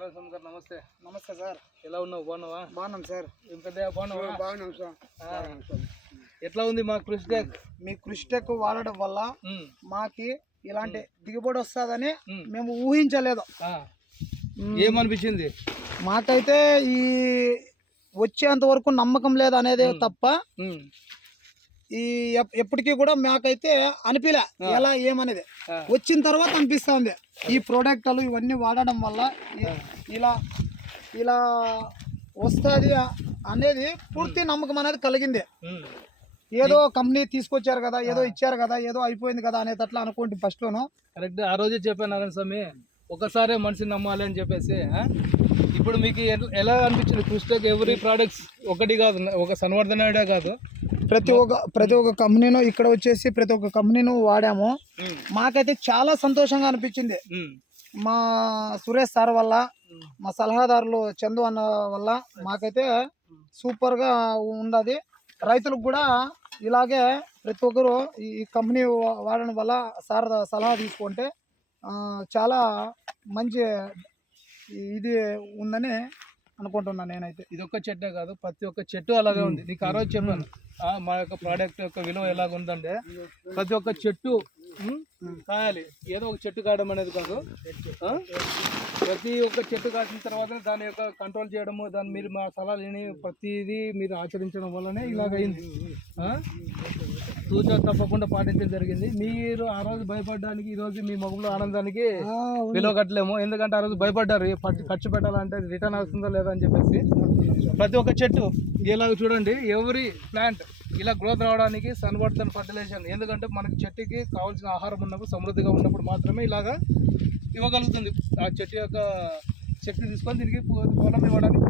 నారాయణ స్వామి గారు నమస్తే. నమస్తే సార్. ఎలా ఉన్నావు? బాగున్నావా? బాగున్నాం సార్. బాగున్నావా? బాగున్నాం సార్. ఎట్లా ఉంది మా కృషిటెక్? మీ కృషిటెక్ వాడడం వల్ల మాకి ఇలాంటి దిగుబడి వస్తుందని మేము ఊహించలేదు. ఏమనిపించింది? మాకైతే ఈ వచ్చేంత వరకు నమ్మకం లేదు అనేదే తప్ప ఈ ఎప్పటికీ కూడా మాకైతే అనిపిలే ఎలా ఏమనేది. వచ్చిన తర్వాత అనిపిస్తుంది ఈ ప్రోడక్ట్లు ఇవన్నీ వాడడం వల్ల ఇలా ఇలా వస్తుంది అనేది పూర్తి నమ్మకం అనేది కలిగింది. ఏదో కంపెనీ తీసుకొచ్చారు కదా, ఏదో ఇచ్చారు కదా, ఏదో అయిపోయింది కదా అనేటట్లు అనుకోండి ఫస్ట్ లోను. కరెక్ట్. ఆ రోజే చెప్పాను నారాయణ స్వామి, ఒకసారే మనిషిని నమ్మాలి అని చెప్పేసి. ఇప్పుడు మీకు ఎలా అనిపించింది కృషిటెక్? ఎవరీ ప్రోడక్ట్స్ ఒకటి కాదు, ఒక సన్వర్ధన కాదు, ప్రతి ఒక్క కంపెనీను ఇక్కడ వచ్చేసి ప్రతి ఒక్క కంపెనీను వాడాము. మాకైతే చాలా సంతోషంగా అనిపించింది. మా సురేష్ సార్ వల్ల, మా సలహాదారులు చందు అన్న వల్ల మాకైతే సూపర్గా ఉన్నది. రైతులకు కూడా ఇలాగే ప్రతి ఒక్కరు ఈ కంపెనీ వాడడం వల్ల సార్ సలహా తీసుకుంటే చాలా మంచి ఇది ఉందని అనుకుంటున్నాను నేనైతే. ఇది ఒక్క చెట్టే కాదు, ప్రతి ఒక్క చెట్టు అలాగే ఉంది. నీకు ఆ రోజు చెప్పాను మా యొక్క ప్రోడక్ట్ యొక్క విలువ ఎలాగ ఉందంటే, ప్రతి ఒక్క చెట్టు కాయాలి. ఏదో ఒక చెట్టు కాయడం అనేది కాదు, ప్రతి ఒక్క చెట్టు కాసిన తర్వాత దాని యొక్క కంట్రోల్ చేయడము, దాన్ని మీరు మా సలహాలు విని ప్రతిదీ మీరు ఆచరించడం వల్లనే ఇలాగైంది. సూచన తప్పకుండా పాటించడం జరిగింది. మీరు ఆ రోజు భయపడడానికి ఈ రోజు మీ ముఖంలో ఆనందానికి విలువ కట్టలేము. ఎందుకంటే ఆ రోజు భయపడ్డారు, ఖర్చు పెట్టాలంటే రిటర్న్ వస్తుందో లేదా అని చెప్పేసి. ప్రతి ఒక్క చెట్టు ఇలాగ చూడండి, ఎవరీ ప్లాంట్ ఇలా గ్రోత్ రావడానికి సన్వర్ధన ఫర్టిలైజేషన్. ఎందుకంటే మనకి చెట్టుకి కావాల్సిన ఆహారం ఉన్నప్పుడు, సమృద్ధిగా ఉన్నప్పుడు మాత్రమే ఇలాగా ఇవ్వగలుగుతుంది. ఆ చెట్టు యొక్క శక్తి తీసుకొని దీనికి పొలం ఇవ్వడానికి.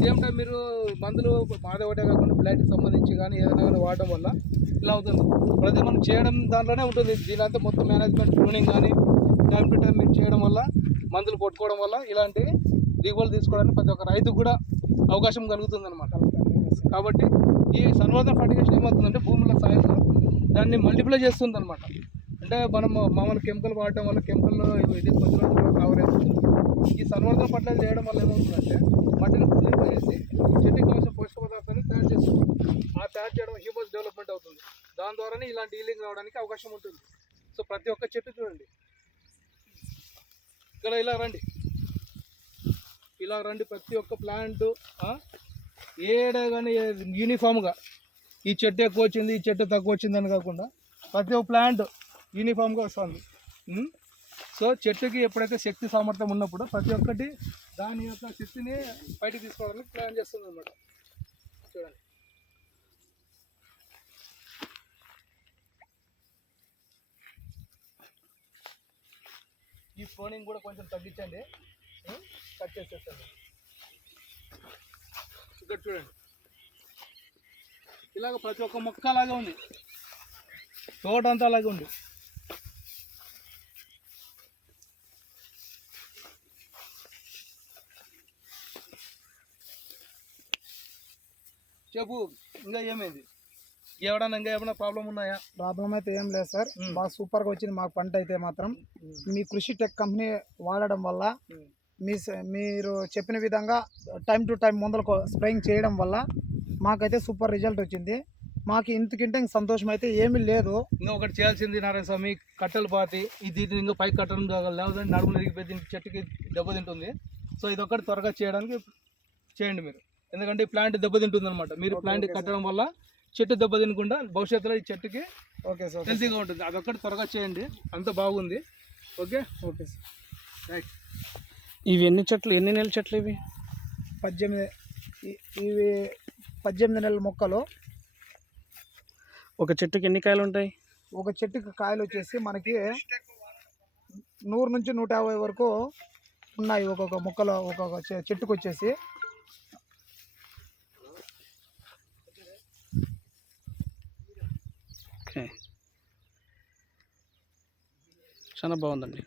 సేమ్ టైం మీరు మందులు మాదే ఒకటే కాకుండా ప్లాంట్కి సంబంధించి కానీ ఏదైనా కానీ వాడడం వల్ల ఇలా అవుతుంది. ప్రతి మనం చేయడం దాంట్లోనే ఉంటుంది. దీనంతా మొత్తం మేనేజ్మెంట్ ప్రూనింగ్ కానీ టైం టు టైం మీరు చేయడం వల్ల, మందులు కొట్టుకోవడం వల్ల ఇలాంటి దిగుబడులు తీసుకోవడానికి ప్రతి ఒక్క రైతుకు కూడా అవకాశం కలుగుతుంది అనమాట. కాబట్టి ఈ సన్వర్ధన ఫర్టిలైజేషన్ ఏమవుతుందంటే భూమిలో సాయిల్లో దాన్ని మల్టిప్లై చేస్తుంది అనమాట. అంటే మనం మామూలు కెమికల్ వాడటం వల్ల కెమికల్లో ఇది కొంచెం కవర్ అవుతుంది. ఈ సన్వర్ధన ఫర్టిలైజర్ చేయడం వల్ల ఏమవుతుందంటే మట్టిని కుదింపు చేసి చెట్టుకి కావాల్సిన పోషక పదార్థాన్ని తయారు చేస్తుంది. ఆ తయారు చేయడం హ్యూమస్ డెవలప్మెంట్ అవుతుంది. దాని ద్వారానే ఇలాంటి హీలింగ్ రావడానికి అవకాశం ఉంటుంది. సో ప్రతి ఒక్క చెట్టు చూడండి, ఇక్కడ ఇలా రండి, ప్రతి ఒక్క ప్లాంట్ ఏడా కానీ యూనిఫామ్గా ఈ చెట్టు ఎక్కువ వచ్చింది, ఈ చెట్టు తక్కువ వచ్చింది అని కాకుండా ప్రతి ఒక్క ప్లాంట్ యూనిఫామ్గా వస్తుంది. సో చెట్టుకి ఎప్పుడైతే శక్తి సామర్థ్యం ఉన్నప్పుడు ప్రతి ఒక్కటి దాని యొక్క శక్తిని బయటకు తీసుకోవడానికి ప్లాన్ చేస్తుంది అనమాట. చూడండి, ఈ ఫ్లోనింగ్ కూడా కొంచెం తగ్గించండి, కట్ చేసేస్తాను. ఇక్కడ చూడండి, ఇలాగ ప్రతి ఒక్క మొక్క అలాగే ఉంది, తోట అంతా అలాగే ఉంది. చెప్పు, ఇంకా ఏమైంది? ఏమైనా ప్రాబ్లం ఉన్నాయా? ప్రాబ్లం అయితే ఏం లేదు సార్, బాగా సూపర్గా వచ్చింది మాకు పంట అయితే మాత్రం. మీ కృషిటెక్ కంపెనీ వాడడం వల్ల, మీరు చెప్పిన విధంగా టైం టు టైం మందులకు స్ప్రేయింగ్ చేయడం వల్ల మాకైతే సూపర్ రిజల్ట్ వచ్చింది. మాకు ఇంతకంటే సంతోషం అయితే ఏమీ లేదు. ఇంకా ఒకటి చేయాల్సింది నారాయణ స్వామి, కట్టెలు పాతి దీన్ని ఇంకా పైకి కట్టడం లేదంటే నడుము నరిగిపోయి చెట్టుకి దెబ్బతింటుంది. సో ఇది ఒకటి త్వరగా చేయడానికి చేయండి మీరు, ఎందుకంటే ఈ ప్లాంట్ దెబ్బతింటుంది అనమాట. మీరు ప్లాంట్ కట్టడం వల్ల చెట్టు దెబ్బతినకుండా భవిష్యత్తులో ఈ చెట్టుకి సార్ హెల్తీగా ఉంటుంది. అదొక్కటి త్వరగా చేయండి, అంత బాగుంది. Okay sir. రైట్. ఇవి ఎన్ని నెలల చెట్లు? ఇవి 18. ఇవి 18 నెలల మొక్కలు. ఒక చెట్టుకి ఎన్ని కాయలు ఉంటాయి? ఒక చెట్టుకి కాయలు వచ్చేసి మనకి 100 నుంచి 150 వరకు ఉన్నాయి ఒక్కొక్క మొక్కలో, ఒక్కొక్క చెట్టుకు వచ్చేసి. చాలా బాగుందండి.